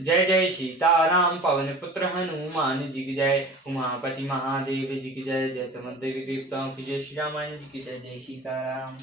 जय जय सीताराम पवन पुत्र हनुमान जी की जय। उमापति महादेव जी की जय। जय समुद्र के देवताओं की जय। श्री रामायण जी की जय। जय सीताराम।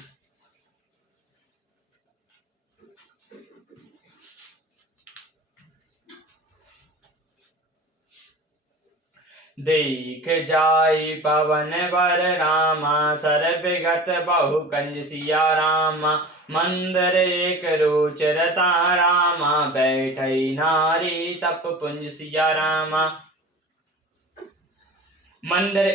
देख जाय पवन वर रामा सर्वगत बहु कंज सिया रामा। मंदर एक रोचरता रामा बैठई नारी तप पुंज सिया रामा। मंदिर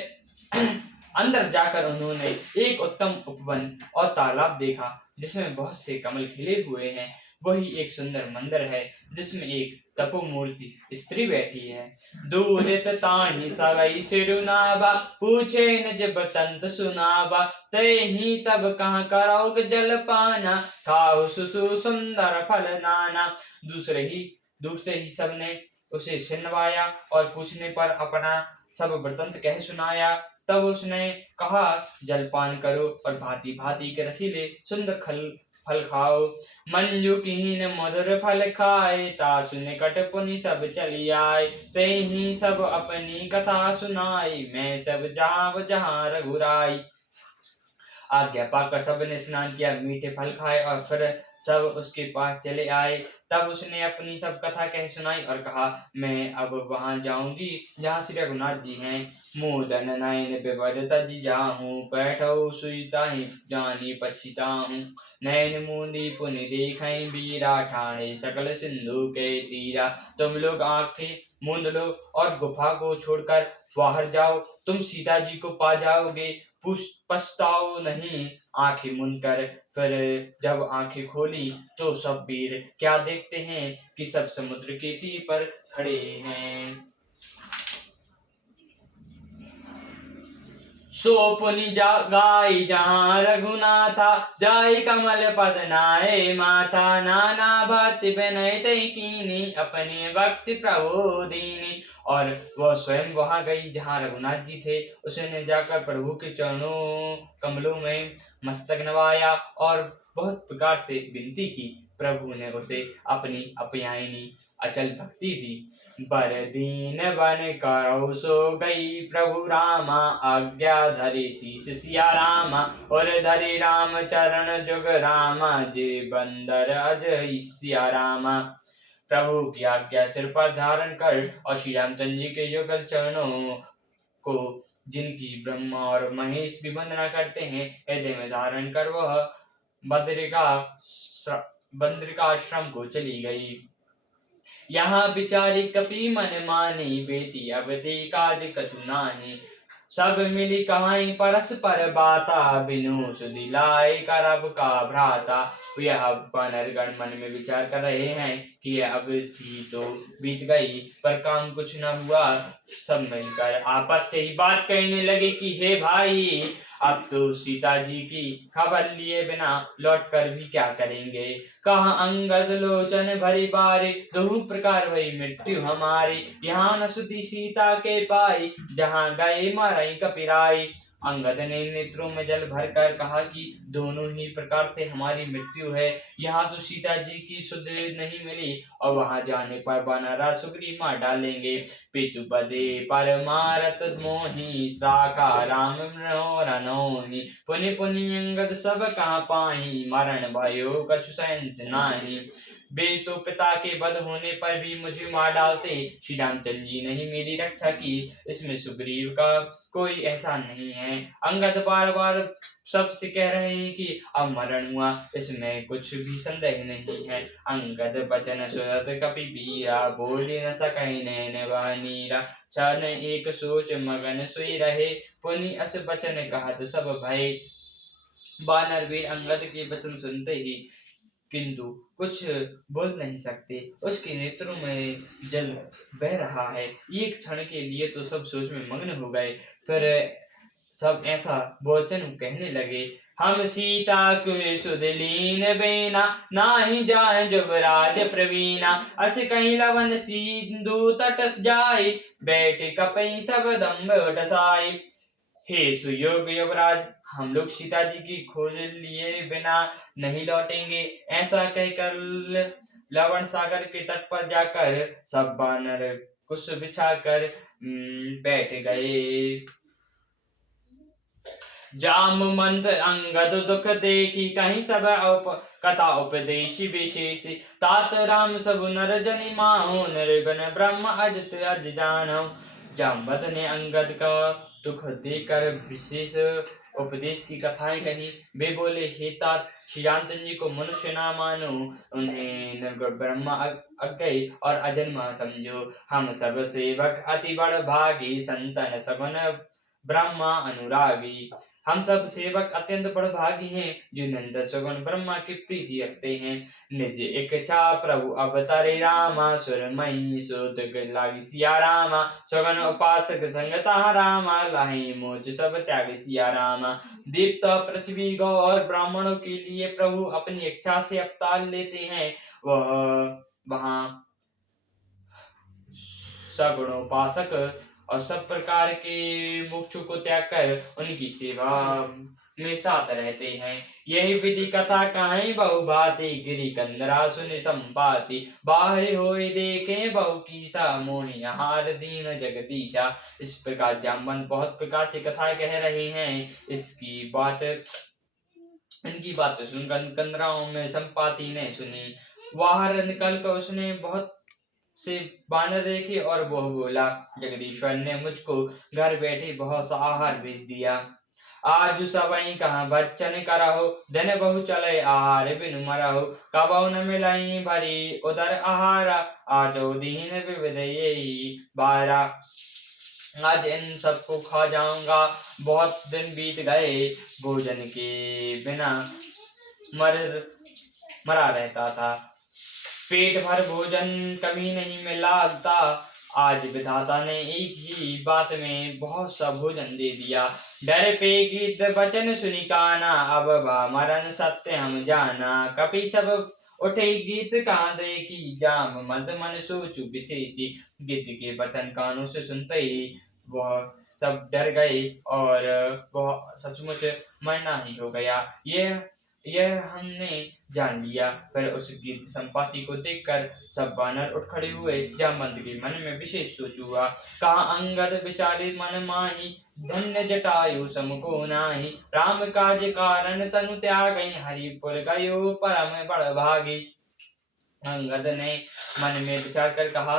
अंदर जाकर उन्होंने एक उत्तम उपवन और तालाब देखा जिसमें बहुत से कमल खिले हुए हैं। वही एक सुंदर मंदिर है जिसमें एक तपोमूर्ति स्त्री बैठी है। दूरित ताहि सगई सिरुनाबा पूछे निज बतंत सुनाबा। ते ही तब कहाँ करोग जल पाना खाओ सुसु सुंदर फल नाना। दूर से ही सबने उसे सुनवाया और पूछने पर अपना सब वृत्तांत कह सुनाया। तब उसने कहा जलपान करो और भांति भांति के रसीले सुंदर फल खाओ। मंजू कीन मधुर फल खाए तासु निकट पुनि सब चली आए। ते ही सब अपनी कथा सुनाई मैं सब जहाँ रघुराई। आज्ञा पाकर सबने स्नान किया मीठे फल खाए और फिर सब उसके पास चले आए। तब उसने अपनी सब कथा कह सुनाई और कहा मैं अब वहां जाऊंगी जहाँ श्री रघुनाथ जी हैं। मोदन नयन विवद तज जाहूं बैठो सुईताहि जानी पछिताहूं। नयन मूंदी पुनि देखई बीरा ठाणे सकल सिंधु के तीरा। तुम लोग आंखें मूंद लो और गुफा को छोड़कर बाहर जाओ। तुम सीता जी को पा जाओगे पछताओ नहीं। आंखें मूंद कर फिर जब आंखें खोली तो सब वीर क्या देखते हैं कि सब समुद्र के तीर पर खड़े हैं। सो पुनि गाई जहाँ रघुनाथा जाय कमल पद नाये माथा। नाना भक्ति विनय तै कीनी अपने भक्ति प्रभु दीनी। और वह स्वयं वहां गई जहाँ रघुनाथ जी थे। उसने जाकर प्रभु के चरणों कमलों में मस्तक नवाया और बहुत प्रकार से विनती की। प्रभु ने उसे अपनी अपयायनी अचल भक्ति दी। बर दीन बन करौ सो गई प्रभु रामा आज्ञा धरि शीस सिया रामा। और धरि राम चरण जुग रामा जे बंदर अज सिया रामा। प्रभु की आज्ञा सिर पर धारण कर और श्री रामचंद्र जी के युगल चरणों को जिनकी ब्रह्मा और महेश भी वंदना करते हैं हृदय में धारण कर वह बद्रिकाश्रम को चली गई। यहाँ बिचारी कपि मन मानी बेटी अब दे काज कछु नाहि। सब मिली कहाई परस्पर बाता बिनु सुदिलाए करब का भ्राता। यह वानरगण मन में विचार कर रहे हैं कि अब थी तो बीत गई पर काम कुछ न हुआ। सब मिलकर आपस से ही बात कहने लगे कि हे भाई अब तो सीता जी की खबर लिए बिना लौट कर भी क्या करेंगे। कहाँ अंगद लोचन भरी बारी दो प्रकार भई मृत्यु हमारी। यहाँ न सुधी सीता के पाई जहाँ गए मरई कपिराई। अंगद ने नेत्रों में जल भरकर कहा कि दोनों ही प्रकार से हमारी मृत्यु है। यहाँ तो सीता जी की सुध नहीं मिली और वहां जाने पर वानरा सुग्रीव मार डालेंगे। पितु बदे परमारत मोहि साका राम रनोहि। पुनि पुनि अंगद सब कहाँ पाई मरण भयो कछु सहन नाही। वे तो पिता के वध होने पर भी मुझे मार डालते। श्री रामचंद्र जी ने ही मेरी रक्षा की इसमें सुग्रीव का कोई एहसान नहीं है। अंगद बार बार सबसे कह रहे हैं कि अब मरण हुआ इसमें कुछ भी संदेह नहीं है। अंगद बचन सुरत कपि वीरा बोले न सकै नैन वह नीरा। क्षण एक सोच मगन सोई रहे पुनि अस बचन कहत सब भय। वानर वीर अंगद के वचन सुनते ही किंतु कुछ बोल नहीं सकते। उसके नेत्रों में जल बह रहा है। एक क्षण के लिए तो सब सोच में मग्न हो गए फिर सब ऐसा वचन कहने लगे। हम सीता के सुदलीन बेना नाही जाए जुबराज प्रवीणा। अस कहीं लवन सिंधु तट जाए बैठ कपई सब दम्भ डसाई। हे सुयोग युवराज हम लोग सीता जी की खोज लिए बिना नहीं लौटेंगे। ऐसा कहकर लवण सागर के तट पर जाकर सब वानर कुश बिछाकर बैठ गए। जामवंत अंगद दुख देखी कहीं सब कथा उपदेश विशेष। तात राम सब नर जनि माहो निर्गुण ब्रह्म अजित अज जानो। जामवंत ने अंगद का दुख देखकर विशेष उपदेश की कथाएं कही। वे बोले, हे तात, श्री रामचंद्र जी को मनुष्य ना मानो, उन्हें निर्गुण ब्रह्म अज्ञेय और अजन्मा समझो। हम सब सेवक अति बड़ भागी, संतन सगुन ब्रह्मा अनुरागी। हम सब सेवक अत्यंत बड़भागी हैं, जो नंद सगुन ब्रह्मा की प्रीति रखते हैं। निज इच्छा प्रभु अवतारे रामा, सुर मई सुत लागी सिया रामा। सगुन उपासक संगता रामा, लाही मोच सब त्याग सिया रामा। देवता पृथ्वी गौ और ब्राह्मणों के लिए प्रभु अपनी इच्छा से अवतार लेते हैं। वह वहाँ सगुणोपासक और सब प्रकार के मोक्षों को त्याग कर उनकी सेवा में साथ रहते हैं। यही विधि कथा कहीं बहु भांति, गिरि कंदरा सुनि संपाति। बाहर होए देखे बहु कीसा, मोहि हार दीन जगदीशा। इस प्रकार जामवंत बहुत प्रकार से कथाएं कह रहे हैं। इनकी बात सुनकर कंदराओं में संपाति ने सुनी। बाहर निकल कर उसने बहुत से बानर देखे और वह बोला, जगदीश्वर ने मुझको घर बैठे बहुत सा आहार भेज दिया। आज सबई कहाँ बच्चन करहो, दिन बहु चले आहार बिनु मरहो। कबहु न मिलई भरी उदर आहारा, आजो दीन विविध यही बारा। आज इन सबको खा जाऊंगा। बहुत दिन बीत गए, भोजन के बिना मरा रहता था। पेट भर भोजन कभी नहीं मिलता। आज विधाता ने एक ही बात में बहुत सा भोजन दे दिया। डर पे गीत वचन सुनि काना, अब मरण सत्य हम जाना। कपि सब उठे गीत कहाँ देखी, जामवंत मन सोचु विशेषी। गिद्ध के वचन कानों से सुनते ही वह सब डर गए और वह सचमुच मरना ही हो गया। यह हमने जान लिया। फिर उस गिद्ध संपाति को देखकर सब वानर उठ खड़े हुए। जामवंत के मन में विशेष सोच हुआ। कहा अंगद विचारे मन माही, धन्य जटायु समको नाही। राम काज कारण तनु त्यागई, हरिपुर गयो परम बड़ भागी। अंगद ने मन में विचार कर कहा,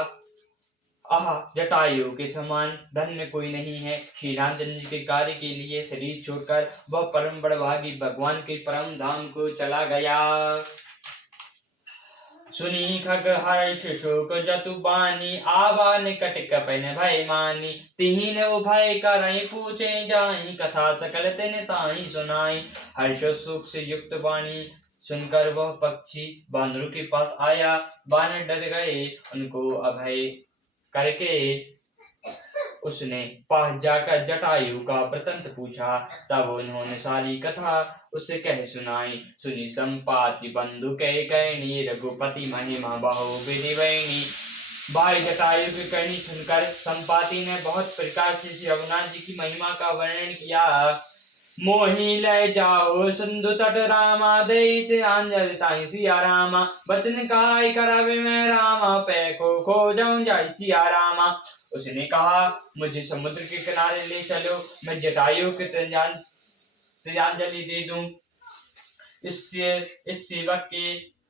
आह, जटायु के समान धन्य कोई नहीं है। श्री रामचंद्र जी के कार्य के लिए शरीर छोड़कर वह परम बड़भागी भगवान के परम धाम को चला गया। सुनी खग हर्ष शोक जतु बानी, आवा निकट कपन भय मानी। तिहिन वो भय करई पूछे जाहि, कथा सकल तिन ताहि सुनाई। हर्ष शोक से युक्त वाणी सुनकर वह पक्षी बानरों के पास आया। बानर डर गए। उनको अभय करके उसने पास जाकर जटायु का वृत्तांत पूछा। तब उन्होंने सारी कथा उसे कह सुनाई। सुनी संपाति बंधु कह कहनी, रघुपति महिमा बहु विधि वैनी। भाई जटायु की कहनी सुनकर संपाति ने बहुत प्रकार से श्री रघुनाथ जी की महिमा का वर्णन किया। मोहि ले जाओ सिंधु तट रामा, देत अंजलि ताहि सिया रामा। बचन काय करावे मैं रामा, पैको खो जाऊं जाय सिया रामा। उसने कहा, मुझे समुद्र के किनारे ले चलो, मैं जटायु के तिलांजलि दे दूं। इस सेवक के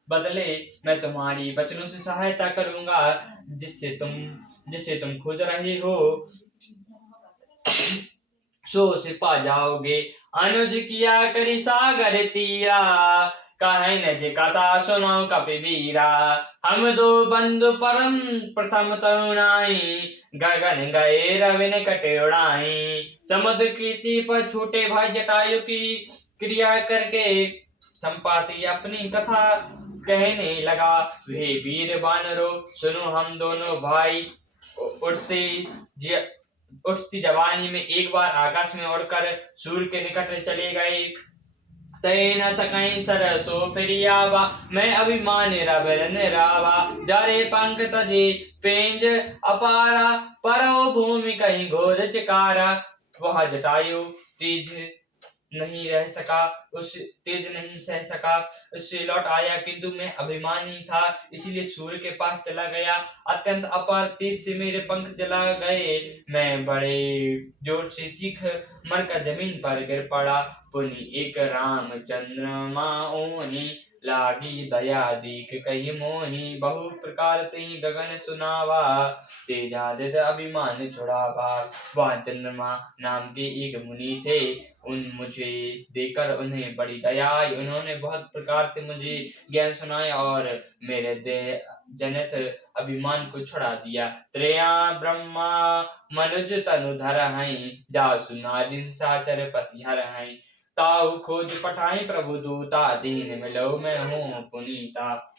बदले मैं तुम्हारी वचनों से सहायता करूंगा, जिससे तुम खोज रहे हो सो से पा जाओगे। अनुज किया करी सागर तीरा, कहे न जे कथा सुनो कपिवीरा। हम दो बंधु परम प्रथम तरुणाई, गगन गए रवि निकट उड़ाई। समुद्र की तीर पर छूटे भाई जटायु की क्रिया करके संपाति अपनी कथा कहने लगा। वे वीर वानरों, सुनो हम दोनों भाई उठती जवानी में एक बार आकाश में उड़कर सूर्य के निकट चले गए। तय न सकई सरसो फिरियावा, मैं अभिमान रबर रावा। जरे पंख तजे पेंज अपारा, परो भूमि कहीं घोर चिकारा। वह जटायु तेज नहीं रह सका, उस तेज नहीं सह सका, उससे लौट आया, किंतु मैं अभिमानी था इसलिए सूर्य के पास चला गया। अत्यंत अपार तेज से मेरे पंख जला गए, मैं बड़े जोर से चीख मरकर जमीन पर गिर पड़ा। पुनि एक राम चंद्रमा ओहि, लागी दया दीख कही मोहि, बहु प्रकार तेहि गगन सुनावा, तेजादित अभिमान छुड़ावा। वहाँ चंद्रमा नाम के एक मुनि थे, उन मुझे देखकर उन्हें बड़ी दया आई। उन्होंने बहुत प्रकार से मुझे ज्ञान सुनाया और मेरे देह जनित अभिमान को छुड़ा दिया। त्रया ब्रह्मा मनुज तनु धर हैं, जासु नारि साचर पति हर हैं, ताऊ खोज पठाई प्रभु दूता, दीन मिलो मैं हूँ पुनीता।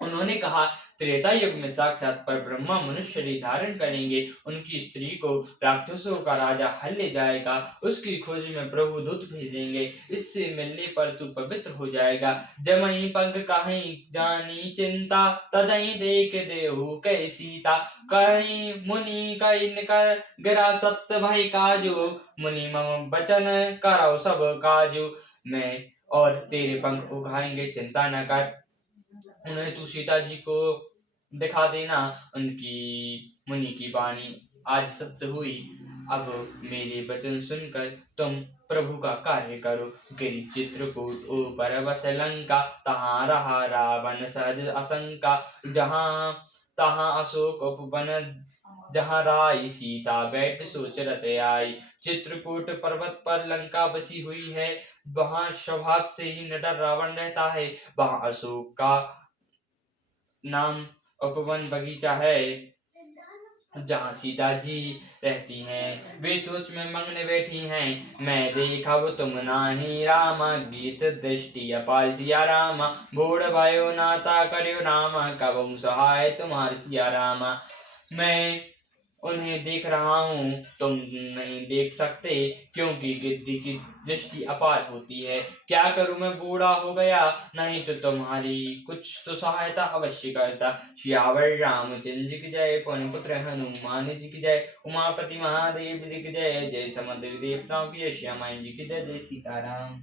उन्होंने कहा, त्रेता युग में साक्षात पर ब्रह्मा मनुष्य शरीर धारण करेंगे, उनकी स्त्री को राक्षसों का राजा हल ले जाएगा, उसकी खोज में प्रभु दूत भेजेंगे, इससे मिलने पर तू पवित्र हो जाएगा। जमई पंख कहीं जानी चिंता, तजई देख देहु कै सीता, कहीं मुनि कहीं निकर गिरा सत्य भाई काजू, मुनि मम बचन करो सब काजू। मैं और तेरे पंख उगाएंगे, चिंता न कर, उन्हें तू सीता जी को दिखा देना। उनकी मुनि की वाणी आज सत्य हुई। अब मेरे वचन सुनकर तुम प्रभु का कार्य करो। गिरि चित्रकूट ऊपर बस लंका, तहाँ रहा रावण सहज आशंका, जहाँ तहाँ अशोक उपवन, जहाँ राई सीता बैठ सोच रत आई। चित्रकूट पर्वत पर लंका बसी हुई है, वहाँ स्वभाव से ही निडर रावण रहता है। वहाँ अशोक का नाम उपवन बगीचा है, जहाँ सीता जी रहती हैं। वे सोच में मग्न बैठी हैं, मैं देखा वो तुम नाही रामा, गीत दृष्टि अपार सिया रामा, बूढ़ भयो नाता करियो रामा, कबहु सहाय तुम्हार सिया रामा। मैं उन्हें देख रहा हूँ, तुम नहीं देख सकते, क्योंकि गिद्ध की दृष्टि अपार होती है। क्या करूँ, मैं बूढ़ा हो गया, नहीं तो तुम्हारी कुछ तो सहायता अवश्य करता। सियावर रामचंद्र की जय, पवन पुत्र हनुमान जी की जय, उमापति महादेव जी की जय, जय समुद्र देवताओं की जय, श्यामायन जी की जय, जय सीताराम।